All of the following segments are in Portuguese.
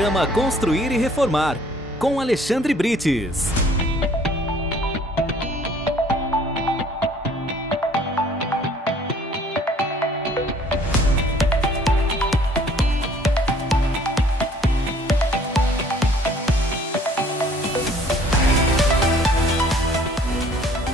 Programa Construir e Reformar, com Alexandre Brites.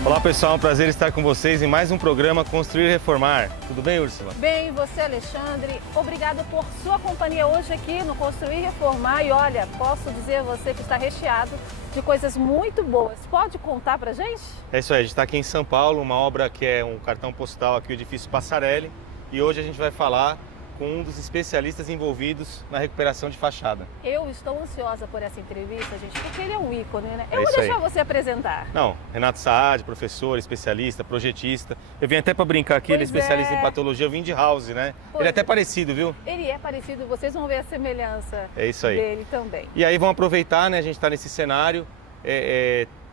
Olá pessoal, um prazer estar com vocês em mais um programa Construir e Reformar. Tudo bem, Úrsula? Bem, e você, Alexandre? Obrigada por sua companhia hoje aqui no Construir e Reformar. E olha, posso dizer a você que está recheado de coisas muito boas. Pode contar pra gente? É isso aí, a gente está aqui em São Paulo, uma obra que é um cartão postal aqui, o edifício Passarelli. E hoje a gente vai falar com um dos especialistas envolvidos na recuperação de fachada. Eu estou ansiosa por essa entrevista, gente, porque ele é um ícone, né? Eu É vou isso deixar aí. você apresentar. Não, Renato Saad, professor, especialista, projetista. Eu vim até para brincar aqui, ele é Pois especialista é. em patologia, eu vim de house, né? Pois Ele é até é. parecido, viu? Ele é parecido, vocês vão ver a semelhança É isso aí. dele também. E aí vamos aproveitar, né? A gente está nesse cenário,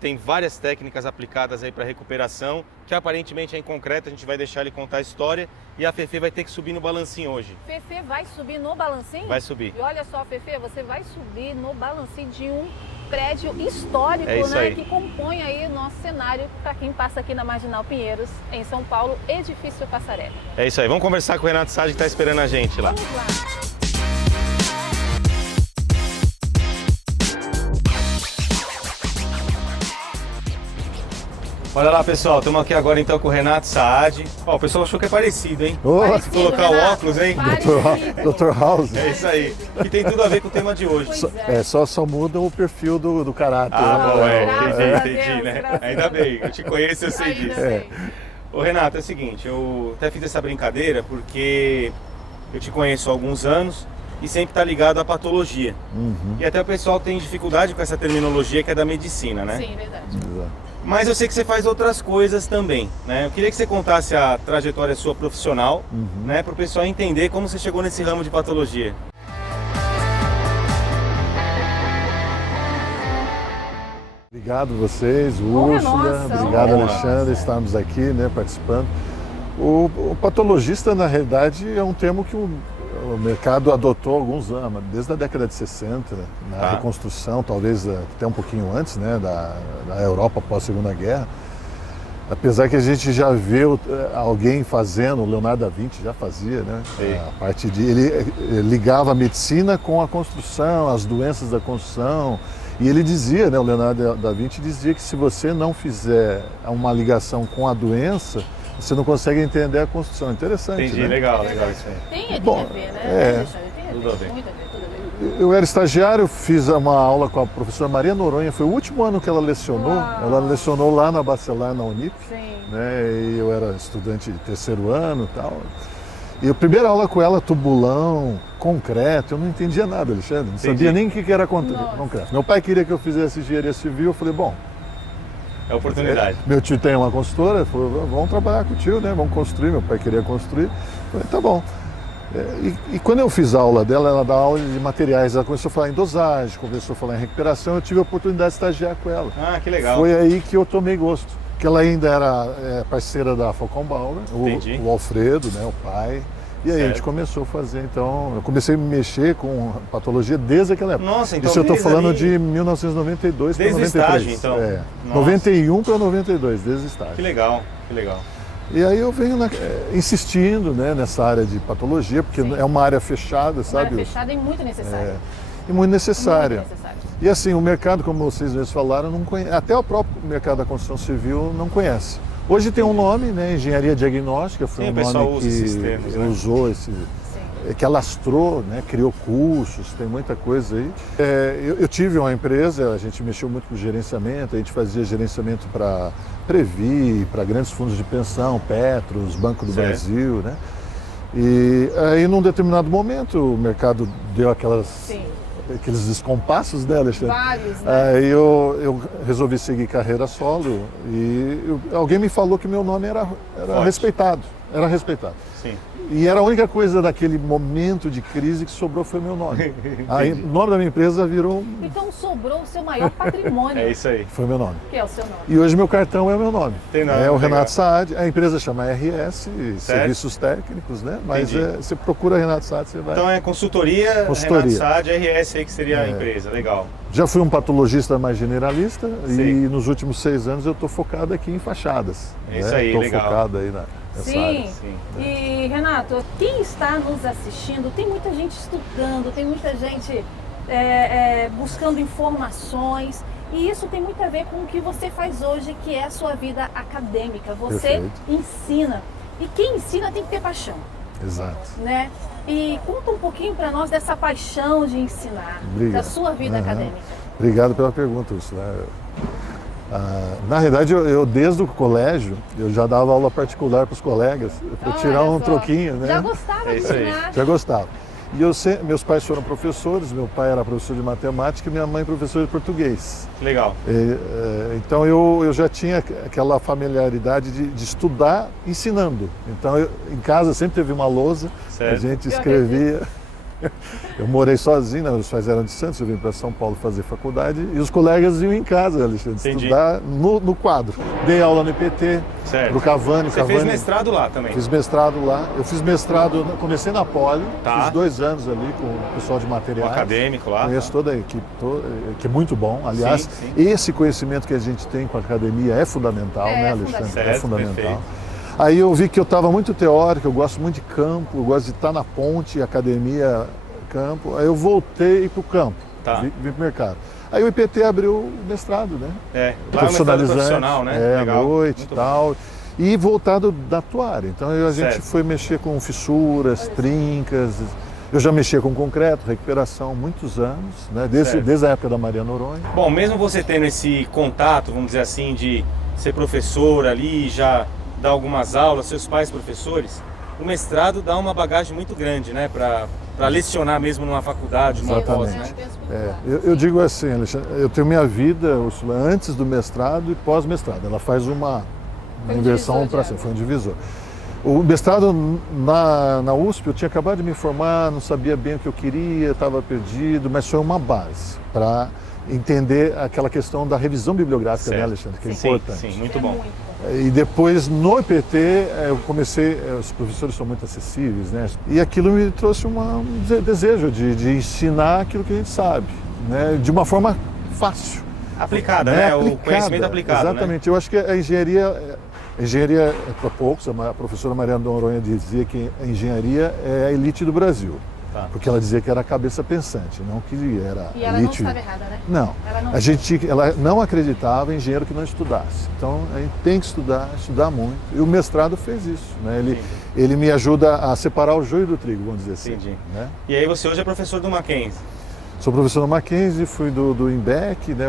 tem várias técnicas aplicadas aí para recuperação, que aparentemente é em concreto, a gente vai deixar ele contar a história e a Fefe vai ter que subir no balancinho hoje. Fefe vai subir no balancinho? Vai subir. E olha só, Fefe, você vai subir no balancinho de um prédio histórico, É isso né? aí. Que compõe aí o nosso cenário para quem passa aqui na Marginal Pinheiros, em São Paulo, Edifício Passarelli. É isso aí, vamos conversar com o Renato Saad que está esperando a gente lá. Vamos lá. Olha lá pessoal, estamos aqui agora então com o Renato Saad. Ó, o pessoal achou que é parecido, hein? Ô, Parecido, colocar o Renato, óculos, hein? parecido. Dr. House. É isso aí, que tem tudo a ver com o tema de hoje. Pois é. Só muda o perfil do caráter. Ah, né? bom, é, Graças a entendi, Deus, né? graças Ainda a bem, eu te conheço, eu sei Ainda disso. bem. Ô Renato, é o seguinte, eu até fiz essa brincadeira porque eu te conheço há alguns anos e sempre está ligado à patologia. Uhum. E até o pessoal tem dificuldade com essa terminologia que é da medicina, né? Sim, verdade. Exato. Mas eu sei que você faz outras coisas também, né? Eu queria que você contasse a trajetória sua profissional, né? Para o pessoal entender como você chegou nesse ramo de patologia. Obrigado vocês, Honra Úrsula, nossa, obrigado honra Alexandre, estarmos aqui, né, participando. O patologista, na realidade, é um termo que o mercado adotou há alguns anos, desde a década de 60, né, na Tá. reconstrução, talvez até um pouquinho antes, né, da Europa após a Segunda Guerra. Apesar que a gente já vê alguém fazendo, o Leonardo da Vinci já fazia, né? Sim. A parte de ele ligava a medicina com a construção, as doenças da construção. E ele dizia, né, o Leonardo da Vinci dizia que se você não fizer uma ligação com a doença, você não consegue entender a construção. Interessante, Entendi, né? legal isso aí. Tem Bom, a ver, né? é. Alexandre? Tem Tudo a ver. Muito a ver, tudo a ver. Eu era estagiário, fiz uma aula com a professora Maria Noronha, foi o último ano que ela lecionou. Uau. Ela lecionou lá na Bacelar, na Unip. Sim. Né? E eu era estudante de terceiro ano e tal. E a primeira aula com ela, tubulão, concreto, eu não entendia nada, Alexandre. Não sabia nem o que era Nossa. concreto. Meu pai queria que eu fizesse engenharia civil, eu falei, bom, É oportunidade. meu tio tem uma consultora, ele falou, vamos trabalhar com o tio, né? Vamos construir, meu pai queria construir. Eu falei, tá bom. E quando eu fiz a aula dela, ela dá aula de materiais, ela começou a falar em dosagem, começou a falar em recuperação, eu tive a oportunidade de estagiar com ela. Ah, que legal. Foi aí que eu tomei gosto. Que ela ainda era parceira da Falcon Bauer, Entendi. o Alfredo, né, o pai. E aí a gente Certo. começou a fazer, então, eu comecei a me mexer com patologia desde aquela época. Nossa, então Isso eu estou desde falando ali- de 1992 para Desde o 93. estágio, então. É, Nossa. 91 para 92, desde o estágio. Que legal, que legal. E aí eu venho insistindo, né, nessa área de patologia, porque Sim. é uma área fechada, Uma sabe? área fechada e muito necessária. E muito necessária. Muito necessária. E assim, o mercado, como vocês mesmos falaram, não conhece, até o próprio mercado da construção civil não conhece. Hoje tem um nome, né, engenharia diagnóstica, foi Sim, um o pessoal nome usa que esses termos, né? usou Sim. que alastrou, né, criou cursos, tem muita coisa aí. Eu tive uma empresa, a gente mexeu muito com gerenciamento, a gente fazia gerenciamento para Previ, para grandes fundos de pensão, Petros, Banco do Certo. Brasil, né? E aí, num determinado momento, o mercado deu Sim. aqueles descompassos, né, Alexandre? Vários, né? Aí eu resolvi seguir carreira solo e alguém me falou que meu nome era Forte. respeitado. Era respeitado. Sim. E era a única coisa daquele momento de crise que sobrou foi meu nome. Aí o nome da minha empresa virou Então sobrou o seu maior patrimônio, É isso aí. Foi meu nome. que é o seu nome. E hoje meu cartão é o meu nome. Tem nome, É o legal. Renato Saad. A empresa chama RS, Serviços Técnicos, né? Mas Entendi. você procura Renato Saad, você vai. Então é consultoria, Consultoria. Renato Saad, RS aí que seria a empresa. Legal. Já fui um patologista mais generalista Sim. e nos últimos 6 anos eu estou focado aqui em fachadas. É isso aí, Estou legal. focado aí nessa área. Sim. E Renato, quem está nos assistindo, tem muita gente estudando, tem muita gente buscando informações. E isso tem muito a ver com o que você faz hoje, que é a sua vida acadêmica. Você Perfeito. ensina. E quem ensina tem que ter paixão, Exato. né? E conta um pouquinho para nós dessa paixão de ensinar, Obrigado. da sua vida Aham. acadêmica. Obrigado pela pergunta, Ursula. Na realidade, eu desde o colégio, eu já dava aula particular para os colegas, para Olha tirar um só. troquinho, né? Já gostava É de isso aí. ensinar? Já gostava. E meus pais foram professores, meu pai era professor de matemática e minha mãe professora de português. Que legal. Então eu já tinha aquela familiaridade de estudar ensinando. Então em casa sempre teve uma lousa, Certo. a gente escrevia. Eu morei sozinho, né? Meus pais eram de Santos, eu vim para São Paulo fazer faculdade e os colegas iam em casa, Alexandre, Entendi. estudar no quadro. Dei aula no IPT, Certo. pro Cavani. Você fez mestrado lá também? Fiz mestrado lá. Eu fiz mestrado, comecei na Poli, Tá. fiz 2 anos ali com o pessoal de O materiais. acadêmico lá. Conheço toda a equipe, que é muito bom. Aliás, Sim. esse conhecimento que a gente tem com a academia é fundamental, né, Alexandre? fundamental. É fundamental. Perfeito. Aí eu vi que eu estava muito teórico, eu gosto muito de campo, eu gosto de estar na ponte, academia, campo. Aí eu voltei para o campo, Tá. vim para o mercado. Aí o IPT abriu o mestrado, né? Lá é um mestrado Profissionalizante, profissional, né? à Legal. noite e Muito tal. E voltado da tua área. Então a gente Certo. foi mexer com fissuras, trincas. Eu já mexia com concreto, recuperação, muitos anos, né? Certo. Desde a época da Maria Noronha. Bom, mesmo você tendo esse contato, vamos dizer assim, de ser professor ali, já dar algumas aulas, seus pais professores, o mestrado dá uma bagagem muito grande, né? Para lecionar mesmo numa faculdade, numa pós, Exatamente. né? Eu digo assim, Alexandre, eu tenho minha vida, Ursula, antes do mestrado e pós-mestrado. Ela faz uma Foi um inversão divisor para de cima, foi um divisor. O mestrado na USP, eu tinha acabado de me formar, não sabia bem o que eu queria, estava perdido, mas foi uma base para entender aquela questão da revisão bibliográfica, né, Certo. Alexandre, que é Sim, importante. sim, muito bom. E depois no IPT eu comecei, os professores são muito acessíveis, né? E aquilo me trouxe um desejo de ensinar aquilo que a gente sabe, né? De uma forma fácil. Aplicada, né? O Aplicada, conhecimento aplicado, exatamente. Eu acho que a engenharia é para poucos. A professora Maria Noronha dizia que a engenharia é a elite do Brasil. Tá. Porque ela dizia que era a cabeça pensante, não que era E ela não elite. estava errada, né? Não, Ela não- ela não acreditava em engenheiro que não estudasse. Então a gente tem que estudar muito. E o mestrado fez isso, né? Ele me ajuda a separar o joio do trigo, vamos dizer assim. Entendi. Né? E aí você hoje é professor do Mackenzie. Sou professor no Mackenzie, fui do IMBEC, né,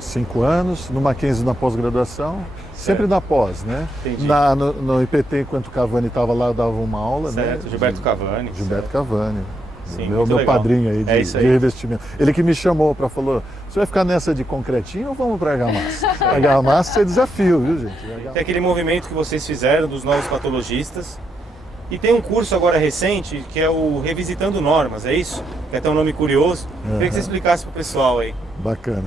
5 anos, no Mackenzie na pós-graduação, sempre na pós, né? Entendi. No IPT, enquanto o Cavani estava lá, eu dava uma aula, Certo, né? Gilberto Cavani. Gilberto Cavani. Sim, meu muito legal. padrinho aí É isso de aí. revestimento. Ele que me chamou para falou, você vai ficar nessa de concretinho ou vamos para argamassa? Argamassa é desafio, viu, gente? Tem aquele movimento que vocês fizeram dos novos patologistas. E tem um curso agora recente que é o Revisitando Normas, é isso? Que é até um nome curioso. Queria que você explicasse para o pessoal aí. Bacana.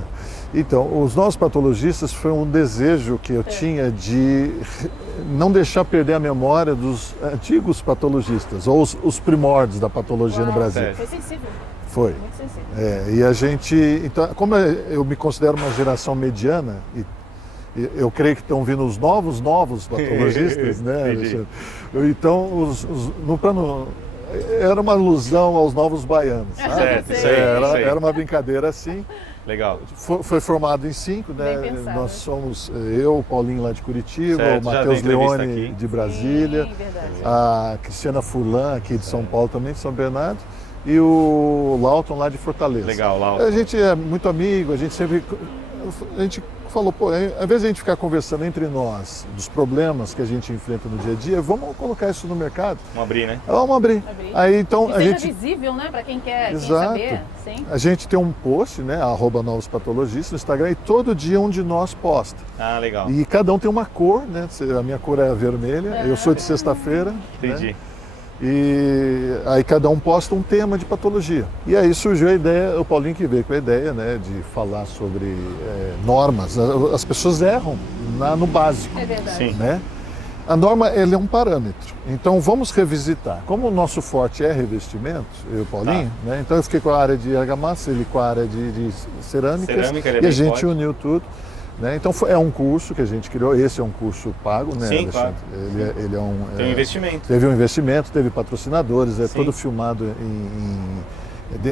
Então, os novos patologistas foi um desejo que eu tinha de não deixar perder a memória dos antigos patologistas, ou os primórdios da patologia no Brasil. certo. Foi sensível, Foi. muito sensível. E a gente, então, como eu me considero uma geração mediana, e eu creio que estão vindo os novos patologistas, né? Entendi. Alexandre? Então, era uma alusão aos novos baianos, sabe? Certo, isso aí. Era uma brincadeira assim. Legal. Foi formado em 5, né? Bem pensado. Nós somos eu, o Paulinho lá de Curitiba, Certo, o já Matheus dei entrevista Leone aqui. de Brasília, Sim, verdade. a Cristiana Furlan aqui de São Paulo também, de São Bernardo, e o Lauton lá de Fortaleza. Legal, Lauton. A gente é muito amigo, a gente falou, pô, ao invés de a gente ficar conversando entre nós dos problemas que a gente enfrenta no dia a dia, vamos colocar isso no mercado. Vamos abrir, né? Vamos abrir. Abrir. Aí então E a seja gente visível, né, para quem quer Exato. saber. Sim. a gente tem um post, né, @novospatologistas no Instagram, e todo dia um de nós posta. Ah, legal. E cada um tem uma cor, né? A minha cor é a vermelha, eu sou de sexta-feira. Entendi. Né? E aí cada um posta um tema de patologia. E aí surgiu a ideia, o Paulinho que veio com a ideia, né, de falar sobre normas. As pessoas erram no básico. É verdade. Sim. Né? A norma ele é um parâmetro. Então vamos revisitar. Como o nosso forte é revestimento, eu e o Paulinho, né? Então eu fiquei com a área de argamassa, ele com a área de cerâmicas, Cerâmica, ele é e a bem gente forte. uniu tudo. Né? Então é um curso que a gente criou, esse é um curso pago, né, Sim, Alexandre? Ele é um. Tem um investimento. Teve um investimento, teve patrocinadores, é Sim. todo filmado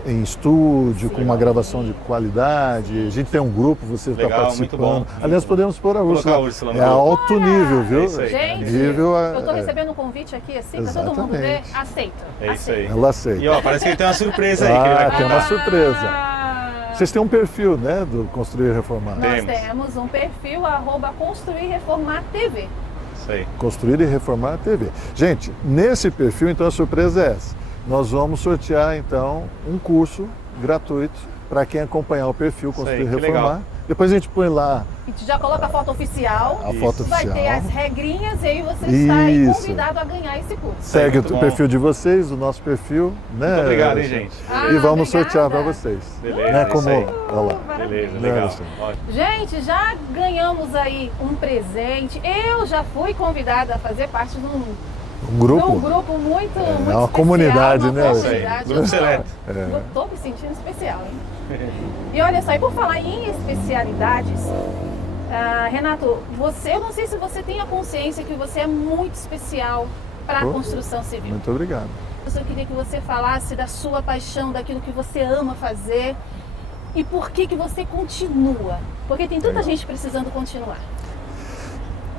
em estúdio, com uma gravação de qualidade. A gente tem um grupo, você está Legal, muito participando. bom, muito Além, bom. podemos pôr a Colocar Úrsula. a Úrsula no É grupo. alto nível, viu? É isso aí. Gente, Nível, eu tô recebendo um convite aqui assim, pra todo mundo ver. Exatamente. Aceito. É isso aí. Ela aceita. E ó, parece que ele tem uma surpresa aí que ele vai tem uma contar. surpresa. Vocês têm um perfil, né, do Construir e Reformar. Nós Temos. temos um perfil @Construir e Reformar TV. Isso aí. Construir e Reformar TV. Gente, nesse perfil, então, a surpresa é essa. Nós vamos sortear, então, um curso gratuito para quem acompanhar o perfil Construir e que Reformar. legal. Depois a gente põe lá A gente já coloca a foto oficial. a foto Vai oficial. ter as regrinhas e aí você está aí Isso. convidado a ganhar esse curso. Segue Muito o bom. perfil de vocês, o nosso perfil. Né? Muito obrigado, hein, gente. E vamos obrigada. sortear para vocês. Beleza, Né? isso Como, aí. olha lá. Beleza, Né, legal. Alexandre? Ótimo. Gente, já ganhamos aí um presente. Eu já fui convidada a fazer parte de um grupo. grupo muito, muito uma especial, comunidade, uma né? Isso aí. comunidade. Grupo seleto. Eu tô me sentindo especial, hein? E olha só, e por falar em especialidades, Renato, eu não sei se você tem a consciência que você é muito especial para a Oh, construção civil. Muito obrigado. Eu queria que você falasse da sua paixão, daquilo que você ama fazer e por que você continua. Porque tem tanta gente precisando continuar.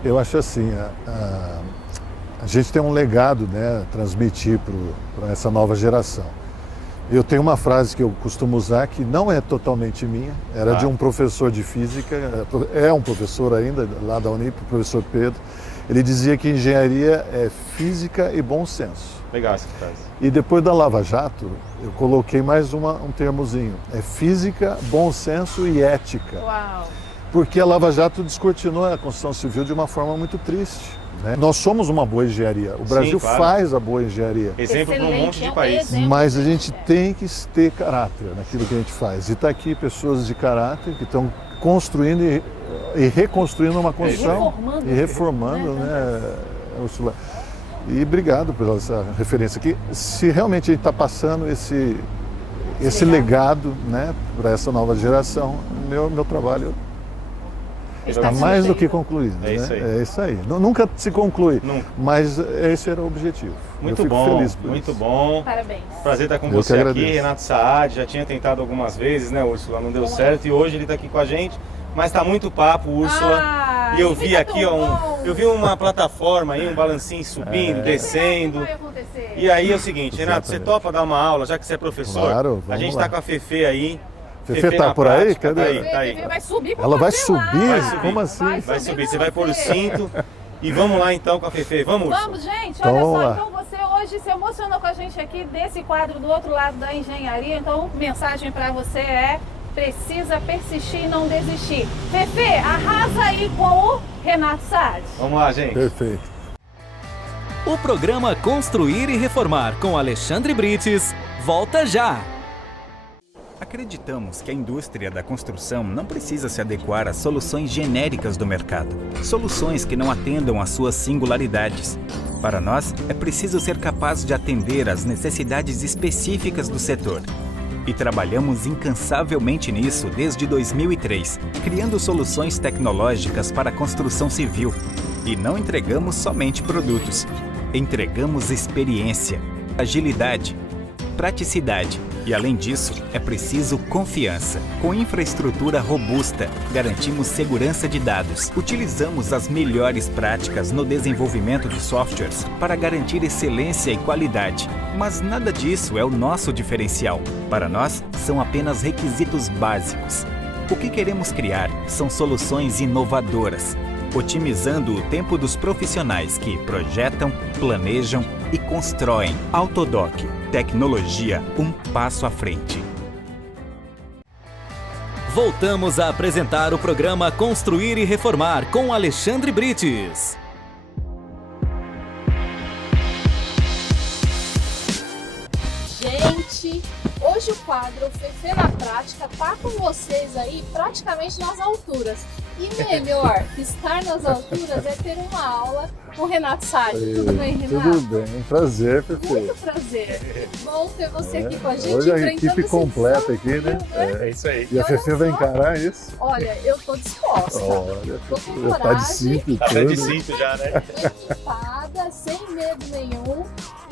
Eu acho assim, a gente tem um legado, né, a transmitir para essa nova geração. Eu tenho uma frase que eu costumo usar que não é totalmente minha, era de um professor de física, é um professor ainda, lá da Unip, o professor Pedro. Ele dizia que engenharia é física e bom senso. Legal essa frase. E depois da Lava Jato, eu coloquei mais um termozinho. É física, bom senso e ética. Uau! Porque a Lava Jato descortinou a construção civil de uma forma muito triste. Né? Nós somos uma boa engenharia. O Brasil claro. faz a boa engenharia. Exemplo para um Excelente, monte é de um país. exemplo. Mas a gente tem que ter caráter naquilo que a gente faz. E está aqui pessoas de caráter que estão construindo e reconstruindo uma construção. Reformando. E reformando, né, Úrsula? E obrigado pela essa referência aqui. Se realmente a gente está passando esse legado, né, para essa nova geração, meu trabalho está sendo mais do feito. que concluído. É isso aí. Né? É isso aí. Nunca se conclui, Nunca. mas esse era o objetivo. Muito Eu fico bom, feliz por muito isso. bom. Parabéns. Prazer estar com Eu você que aqui, agradeço. Renato Saad, já tinha tentado algumas vezes, né, Úrsula? Não deu certo e hoje ele está aqui com a gente, mas está muito papo, Úrsula. Ah, E eu vi fica aqui, tão ó, bom. eu vi uma plataforma aí, um balancinho subindo, descendo. O que vai acontecer? E aí é o seguinte, Renato, você Exatamente. topa dar uma aula, já que você é professor? Claro, A vamos gente lá. está com a Fefe aí. Fefe tá na por aí? prática, Cadê? Tá aí, tá aí. Vai subir com Ela vai você lá. subir? Vai subir. Como assim? Vai subir, você vai pôr o cinto. E vamos lá então com a Fefe. Vamos, Úrsula? Vamos, gente. Então, Olha vamos só, lá. então você hoje se emocionou com a gente aqui desse quadro do outro lado da engenharia. Então, mensagem para você é: precisa persistir e não desistir. Fefe, arrasa aí com o Renato Saad. Vamos lá, gente. Perfeito. O programa Construir e Reformar com Alexandre Brites volta já! Acreditamos que a indústria da construção não precisa se adequar às soluções genéricas do mercado, soluções que não atendam às suas singularidades. Para nós, é preciso ser capaz de atender às necessidades específicas do setor. E trabalhamos incansavelmente nisso desde 2003, criando soluções tecnológicas para a construção civil. E não entregamos somente produtos, entregamos experiência, agilidade, praticidade. E além disso, é preciso confiança. Com infraestrutura robusta, garantimos segurança de dados. Utilizamos as melhores práticas no desenvolvimento de softwares para garantir excelência e qualidade. Mas nada disso é o nosso diferencial. Para nós, são apenas requisitos básicos. O que queremos criar são soluções inovadoras, otimizando o tempo dos profissionais que projetam, planejam e constroem. Autodoc, tecnologia um passo à frente. Voltamos a apresentar o programa Construir e Reformar com Alexandre Brites. quadro Fefe na Prática tá com vocês aí praticamente nas alturas. E melhor que estar nas alturas é ter uma aula com o Renato Sade. Tudo bem, Renato? Tudo bem, prazer, Fefe. Muito prazer. Bom ter você aqui com a gente. Hoje a enfrentando equipe esse completa desafio, aqui, né? É isso aí. E a Fefe vai encarar isso? Olha, eu tô disposta. Olha, Tô com já tá de coragem. cinto e Tá até de tudo. cinto já, né? Equipada, sem medo nenhum,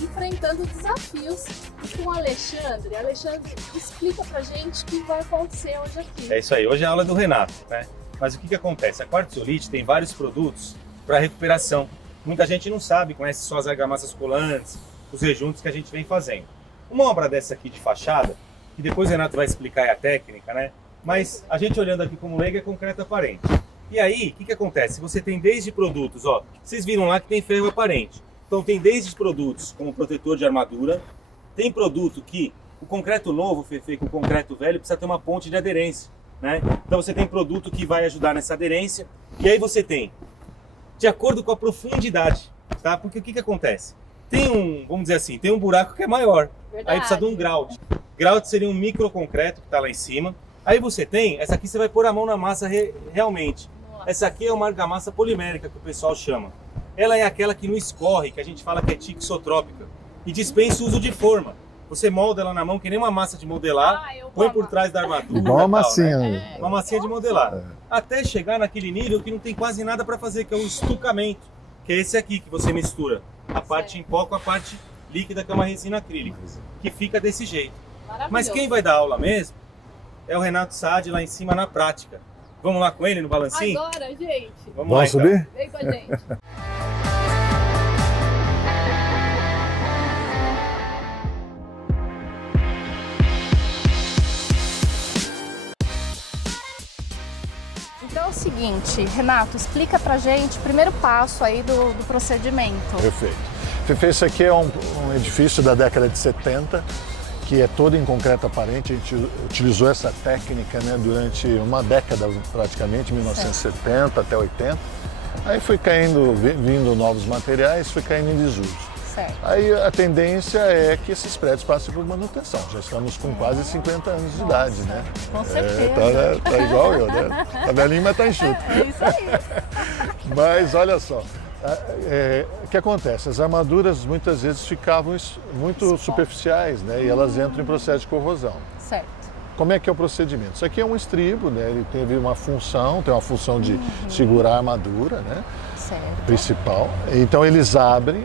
enfrentando desafios. E com o Alexandre. Alexandre, explica pra gente o que vai acontecer hoje aqui. É isso aí, hoje é a aula do Renato, né? Mas o que acontece? A Quartzolite tem vários produtos para recuperação. Muita gente não sabe, conhece só as argamassas colantes, os rejuntos que a gente vem fazendo. Uma obra dessa aqui de fachada, que depois o Renato vai explicar a técnica, né? Mas a gente olhando aqui como leigo é concreto aparente. E aí, o que acontece? Você tem desde produtos, ó, vocês viram lá que tem ferro aparente. Então tem desde produtos como protetor de armadura, tem produto que o concreto novo, Fefe, com o concreto velho, precisa ter uma ponte de aderência, né? Então você tem produto que vai ajudar nessa aderência, e aí você tem, de acordo com a profundidade, tá? Porque o que acontece? Tem um, vamos dizer assim, tem um buraco que é maior, Verdade. aí precisa de um grout. Grout seria um microconcreto que está lá em cima. Aí você tem, essa aqui você vai pôr a mão na massa realmente. Nossa. Essa aqui é uma argamassa polimérica que o pessoal chama. Ela é aquela que não escorre, que a gente fala que é tixotrópica. E dispensa o uso de forma. Você molda ela na mão que nem uma massa de modelar, Eu põe amo. por trás da armadura. Igual uma e tal, massinha. né? Né? Uma massinha de modelar. É. Até chegar naquele nível que não tem quase nada para fazer, que é o estucamento. Que é esse aqui que você mistura. A parte em pó com a parte líquida, que é uma resina acrílica. Que fica desse jeito. Mas quem vai dar aula mesmo é o Renato Sade lá em cima na prática. Vamos lá com ele no balancinho? Agora, gente. Vamos lá, então. subir? Vem com a gente. Então é o seguinte, Renato, explica pra gente o primeiro passo aí do procedimento. Perfeito. Fefe, esse aqui é um edifício da década de 70, que é todo em concreto aparente. A gente utilizou essa técnica, né, durante uma década praticamente, 1970 até 80. Aí foi caindo, vindo novos materiais, foi caindo em desuso. Certo. Aí a tendência é que esses prédios passem por manutenção. Já estamos com quase 50 anos de idade, né? Com certeza. Tá igual eu, né? Tá velhinho, mas tá enxuto. É isso aí. Mas olha só, o que acontece? As armaduras muitas vezes ficavam muito superficiais, né? E elas entram em processo de corrosão. Certo. Como é que é o procedimento? Isso aqui é um estribo, né? Ele teve uma função, tem uma função de segurar a armadura, né? Certo. Principal. Então eles abrem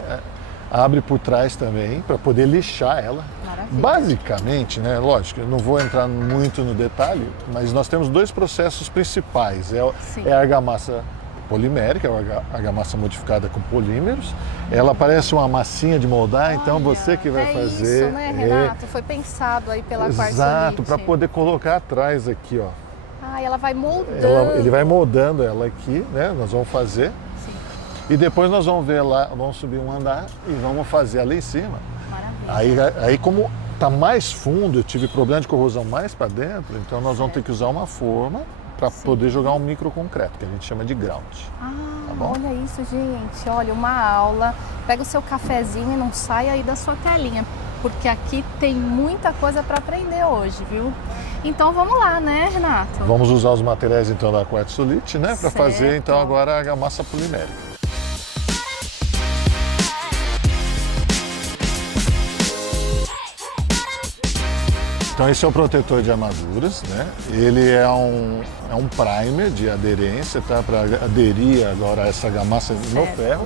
por trás também para poder lixar ela. Maravilha. Basicamente, né? Lógico, eu não vou entrar muito no detalhe, mas nós temos dois processos principais. Sim. É a argamassa polimérica, a argamassa modificada com polímeros. Ela parece uma massinha de moldar, então você que vai fazer. Isso, né, Renato? Foi pensado aí pela Quartzolite. Exato, para poder colocar atrás aqui, ó. Ah, ela vai moldando. Ele vai moldando ela aqui, né? Nós vamos fazer. Sim. E depois nós vamos ver lá, vamos subir um andar e vamos fazer ali em cima. Maravilha. Aí como tá mais fundo, eu tive problema de corrosão mais para dentro, então nós vamos ter que usar uma forma para poder jogar um microconcreto, que a gente chama de grout. Ah, bom? olha isso, gente. Olha, uma aula. Pega o seu cafezinho e não saia aí da sua telinha, porque aqui tem muita coisa para aprender hoje, viu? Então vamos lá, né, Renato? Vamos usar os materiais então da Quartzolite, né, para Certo. fazer então agora a argamassa polimérica. Então esse é o protetor de armaduras, né? Ele é um primer de aderência, tá? Para aderir agora a essa argamassa no ferro.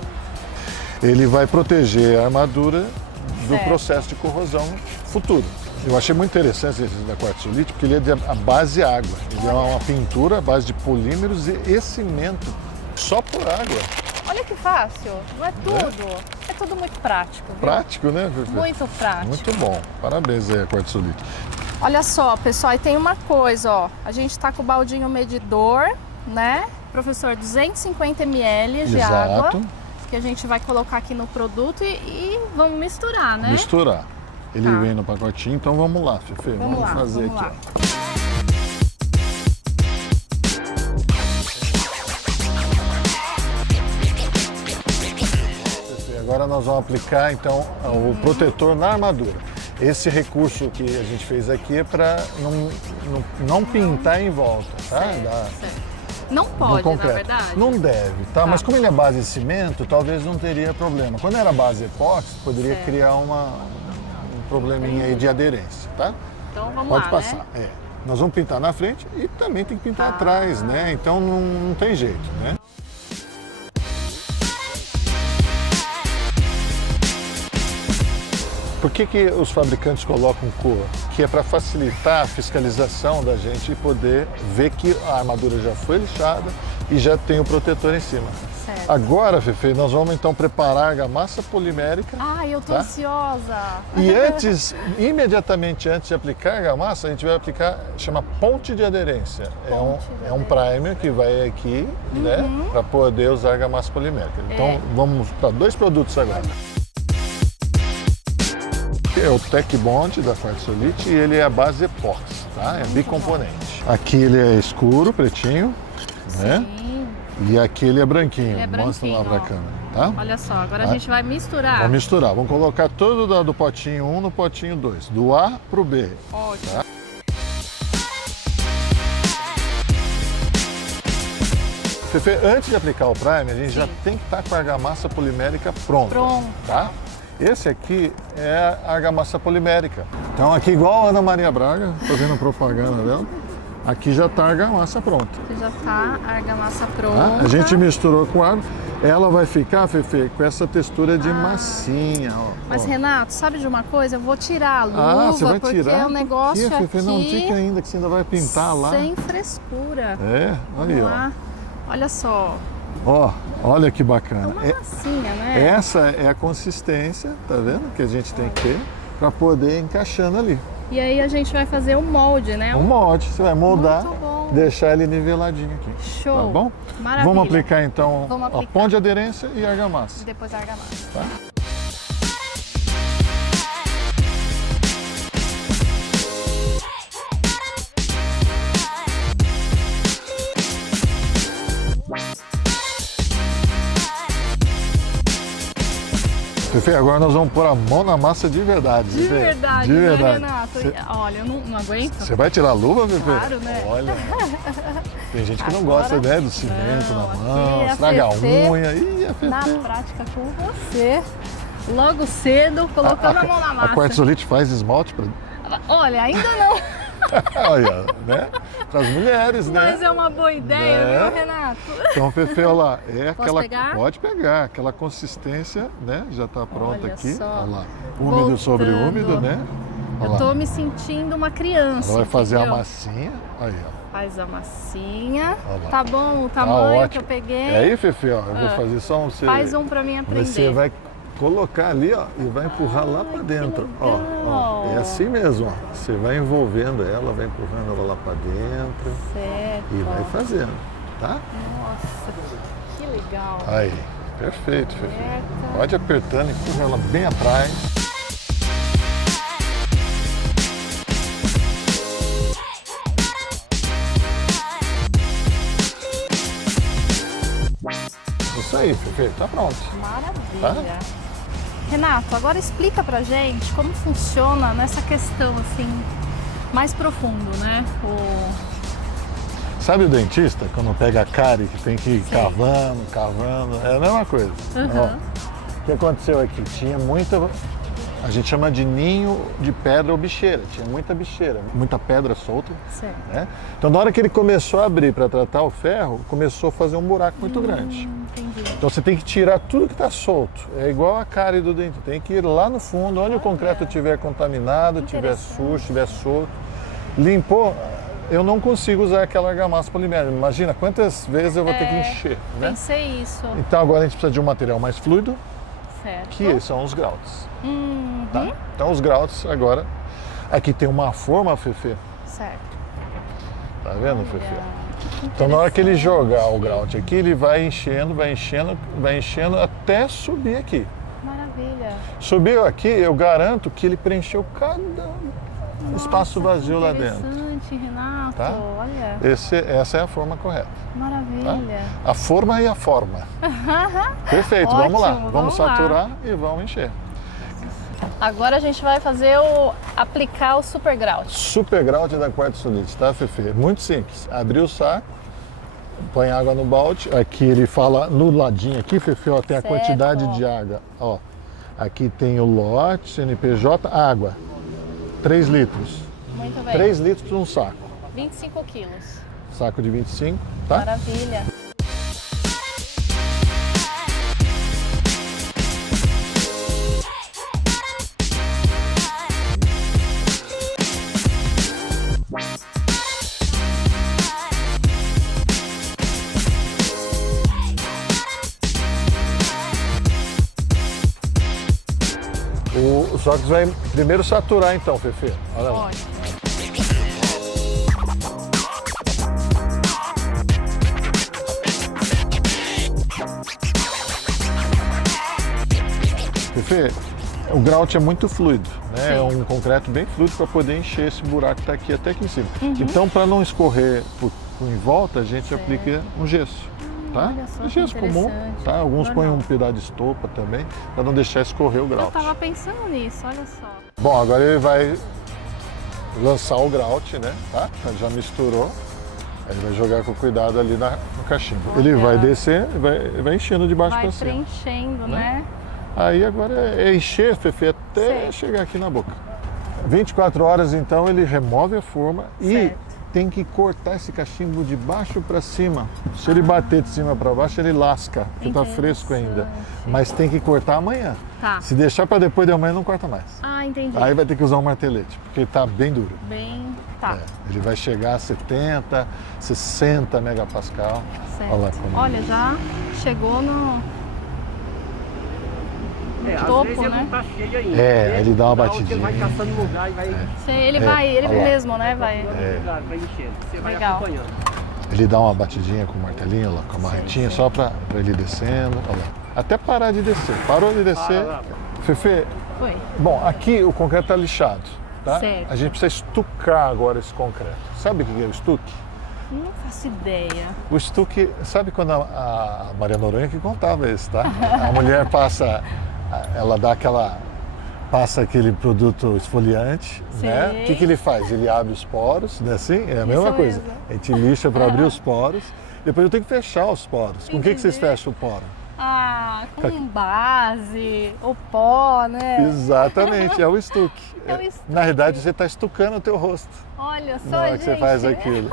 Ele vai proteger a armadura do processo de corrosão futuro. Eu achei muito interessante esse da Quartzolite porque ele é de a base água. Ele é uma pintura à base de polímeros e cimento, só por água. Olha que fácil. Não é tudo. É tudo muito prático, viu? Prático, né, Fefe? Muito prático. Muito bom. Parabéns aí a Quartzolite. Olha só, pessoal, e tem uma coisa, ó. A gente tá com o baldinho medidor, né? Professor, 250 ml de água. Que a gente vai colocar aqui no produto e vamos misturar, né? Misturar. Ele vem no pacotinho, então vamos lá, Fefe. Vamos lá, fazer vamos aqui, lá. ó. Agora nós vamos aplicar então o protetor na armadura. Esse recurso que a gente fez aqui é para não pintar em volta, tá? Certo. Não No pode, na concreto. verdade? Não deve, tá? Mas como ele é base de cimento, talvez não teria problema. Quando era base epóxi, poderia Certo. criar um probleminha aí de aderência, tá? Então vamos Pode lá, passar. né? É. Nós vamos pintar na frente e também tem que pintar atrás, né? Então não tem jeito, né? Por que os fabricantes colocam cor? Que é para facilitar a fiscalização da gente e poder ver que a armadura já foi lixada e já tem o protetor em cima. Certo. Agora, Fefe, nós vamos então preparar a argamassa polimérica. Ai, eu tô Tá? ansiosa. E imediatamente antes de aplicar a argamassa, a gente vai aplicar, chama ponte de aderência. É um primer que vai aqui, né, para poder usar a argamassa polimérica. Então, vamos para 2 produtos agora. É o Tech Bond da Quartzolite e ele é a base epóxi, tá? É bicomponente. Aqui ele é escuro, pretinho, né? Sim. E aqui ele é branquinho. Ele é Mostra lá branquinho, pra ó. câmera, tá? Olha só, agora a gente vai misturar. Vamos misturar. Vamos colocar todo do potinho 1 no potinho 2. Do A pro B. Ótimo. Tá? Fefe, antes de aplicar o primer, a gente já tem que estar com a argamassa polimérica pronta. Pronto. Tá? Esse aqui é a argamassa polimérica. Então aqui igual a Ana Maria Braga, fazendo propaganda dela, aqui já está a argamassa pronta. Aqui já tá a argamassa Tá? pronta. A gente misturou com água, ela vai ficar, Fefe, com essa textura de massinha. Ó, Mas ó. Renato, sabe de uma coisa? Eu vou tirar a luva, Você vai porque tirar? é um negócio Ih, Fefe, aqui não fica ainda, que você ainda vai pintar lá. sem frescura. É, aí, Vamos ó. lá. Olha só, Ó, olha que bacana. uma massinha, né? Essa é a consistência, tá vendo? Que a gente tem que ter para poder ir encaixando ali. E aí a gente vai fazer o molde, né? Um molde, você vai moldar, Muito bom. deixar ele niveladinho aqui. Show. Tá bom? Maravilha. Vamos aplicar então Vamos a aplicar. ponte de aderência e a argamassa. E depois a argamassa. Tá? Fefe, agora nós vamos pôr a mão na massa de verdade. De Fefe. verdade, De né, verdade. Renato? Olha, eu não aguento. Você vai tirar a luva, Fefe? Claro, né? Olha, tem gente que não Agora, gosta, né, do cimento não, na aqui mão, é a estraga a Fefe unha. Ih, a Fefe. Na prática com você, logo cedo, colocando a mão na A massa. Quartzolite faz esmalte para Olha, ainda não, Olha, né? Para as mulheres, né? mas é uma boa ideia, Né? viu, Renato? Então, Fefe, olha lá, é aquela. pegar? Pode pegar, aquela consistência, né? Já está pronta Olha aqui. só. Olha lá. Úmido sobre Voltando. úmido, né? Olha Eu lá. tô me sentindo uma criança. Ela vai fazer entendeu? a massinha. Aí, ó. Faz a massinha. Olha lá. Tá bom o Tá tamanho que ótimo. eu peguei. E aí, Fefe, ó, eu vou fazer só um. Faz um pra mim aprender. Você vai colocar ali, ó, e vai empurrar lá para dentro. Ó, ó, é assim mesmo, ó. Você vai envolvendo ela, vai empurrando ela lá para dentro Certo. e vai fazendo, tá? Nossa, que legal. Aí, perfeito, Fefe. Certo. Pode apertando, empurra ela bem atrás. Isso aí, Fefe, tá pronto. Maravilha. Renato, agora explica pra gente como funciona nessa questão assim, mais profundo, né? Sabe o dentista, quando pega a cárie, que tem que ir cavando, é a mesma coisa. Ó, o que aconteceu aqui? Tinha muita, a gente chama de ninho de pedra ou bicheira, tinha muita bicheira, muita pedra solta. Certo. Né? Então, na hora que ele começou a abrir para tratar o ferro, começou a fazer um buraco muito grande. Entendi. Então, você tem que tirar tudo que está solto. É igual a cárie do dente, tem que ir lá no fundo, onde o concreto estiver contaminado, estiver sujo, estiver solto. Limpou, eu não consigo usar aquela argamassa polimérica. Imagina quantas vezes eu vou ter que encher, né? Pensei isso. Então agora a gente precisa de um material mais fluido, Certo. que são os grouts. Tá? Então os grouts agora, aqui tem uma forma, Fefe, Certo. tá vendo, Fefe? Então na hora que ele jogar o grout aqui, ele vai enchendo, vai enchendo, vai enchendo até subir aqui. Maravilha. Subiu aqui, eu garanto que ele preencheu cada espaço vazio lá dentro. Interessante, Renato. Tá? Olha, Essa é a forma correta. maravilha. A forma e a forma. Perfeito, vamos lá. Ótimo, Vamos vamos lá. saturar e vamos encher. Agora a gente vai aplicar o Super Grout. Super Grout da Quartzo Solite, tá, Fefe? Muito simples. Abrir o saco, põe água no balde. Aqui ele fala no ladinho aqui, Fefe, ó, tem a Certo. quantidade de água. Ó, aqui tem o lote, CNPJ, água. 3 litros. Muito bem. 3 litros num saco. 25 quilos. Saco de 25, tá? Maravilha. O Sox vai primeiro saturar então, Fefe. Olha lá. Ótimo. Fefe, o grout é muito fluido, né? Sim. É um concreto bem fluido para poder encher esse buraco que está aqui até aqui em cima. Então, para não escorrer por em volta, a gente aplica um gesso, tá? olha só que Gesso comum, interessante. tá? Alguns põem Normal. um pedaço de estopa também, para não deixar escorrer o Eu grout. tava pensando nisso, olha só. Bom, agora ele vai lançar o grout, né? Tá? Já misturou. Ele vai jogar com cuidado ali no cachimbo. Ele Olha. vai descer, vai enchendo de baixo Vai para cima. preenchendo, né? Aí agora é encher, Fefe, até Certo. chegar aqui na boca. 24 horas então ele remove a forma e Certo. tem que cortar esse cachimbo de baixo para cima. Se ele bater de cima para baixo, ele lasca, porque está fresco ainda. Mas tem que cortar amanhã. Tá. Se deixar para depois de amanhã, não corta mais. Ah, entendi. Aí vai ter que usar um martelete, porque está bem duro. Bem, tá. Ele vai chegar a 70, 60 megapascal. Certo. Olha lá como- Olha, já chegou no Às topo, vezes ele né? não tá cheio ainda. É, ele dá uma Na hora que batidinha. Ele vai caçando lugar e vai Ele É, vai, ele olha lá. mesmo, né? Vai. lugar, vai enchendo. Você vai Legal. acompanhando. Ele dá uma batidinha com o martelinho, lá, com a marretinha, só para ele ir descendo. Olha lá. Até parar de descer. Parou de descer. Para lá. Fefe, Foi. bom, aqui o concreto está lixado, tá? Certo. A gente precisa estucar agora esse concreto. Sabe o que é o estuque? Não faço ideia. O estuque, sabe quando a Maria Noronha que contava isso, tá? A mulher passa, ela dá passa aquele produto esfoliante, né? Sei. O que ele faz? Ele abre os poros, né? Assim, é a mesma Isso coisa. mesmo. A gente lixa para abrir os poros, depois eu tenho que fechar os poros. Com o que vocês Entendi. fecham o poro? Ah, com base, o pó, né? Exatamente, é o estuque. É o estuque. Na realidade, você está estucando o teu rosto Olha só, na hora gente. que você faz aquilo.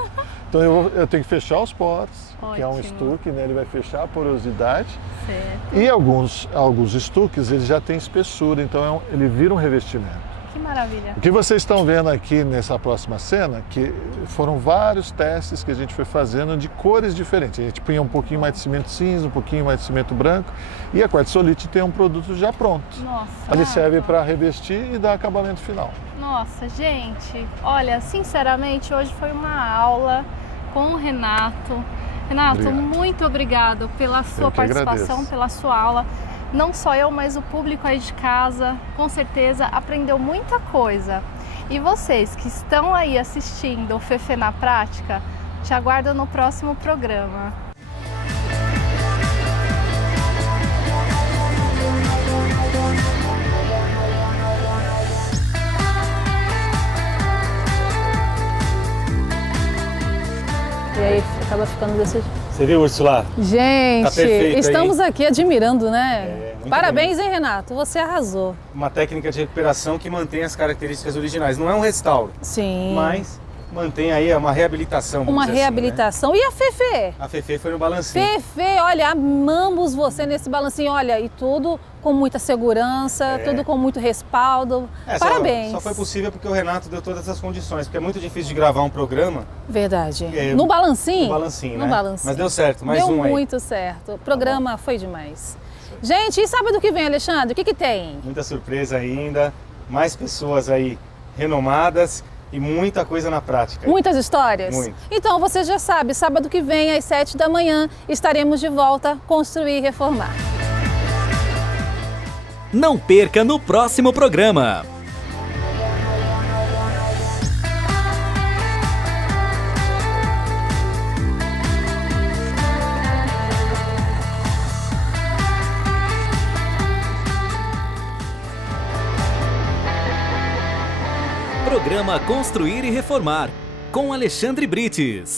Então eu tenho que fechar os poros, que é um Ótimo. estuque, né? Ele vai fechar a porosidade. Certo. E alguns estuques, eles já têm espessura, então ele vira um revestimento. Que maravilha. O que vocês estão vendo aqui nessa próxima cena, que foram vários testes que a gente foi fazendo de cores diferentes. A gente punha um pouquinho mais de cimento cinza, um pouquinho mais de cimento branco, e a Quartzo Solite tem um produto já pronto. Nossa. Ele serve Rafa. para revestir e dar acabamento final. Nossa, gente, olha, sinceramente, hoje foi uma aula com o Renato. Renato, Obrigado. muito obrigado pela sua Eu que participação, agradeço. pela sua aula. Não só eu, mas o público aí de casa, com certeza, aprendeu muita coisa. E vocês que estão aí assistindo o Fefe na Prática, te aguardo no próximo programa. E aí acaba ficando desse jeito. Você viu, Ursula? Gente, Tá perfeito estamos aqui admirando, né? muito Parabéns, hein, Renato? Você arrasou. Uma técnica de recuperação que mantém as características originais. Não é um restauro, Sim. mas mantém aí uma reabilitação. vamos Uma dizer assim, reabilitação. E a Fefe? né? A Fefe foi no balancinho. Fefe, olha, amamos você nesse balancinho. Olha, e tudo com muita segurança, tudo com muito respaldo. Parabéns. Só foi possível porque o Renato deu todas as condições, porque é muito difícil de gravar um programa Verdade. É, No balancinho? no balancinho, No né? balancinho. Mas deu certo, mais deu um aí. muito certo. O programa foi demais. Gente, e sábado que vem, Alexandre, o que tem? Muita surpresa ainda, mais pessoas aí renomadas e muita coisa na prática. Muitas histórias? Muito. Então você já sabe, sábado que vem, às 7 da manhã, estaremos de volta Construir e Reformar. Não perca no próximo programa. programa Construir e Reformar, com Alexandre Brites.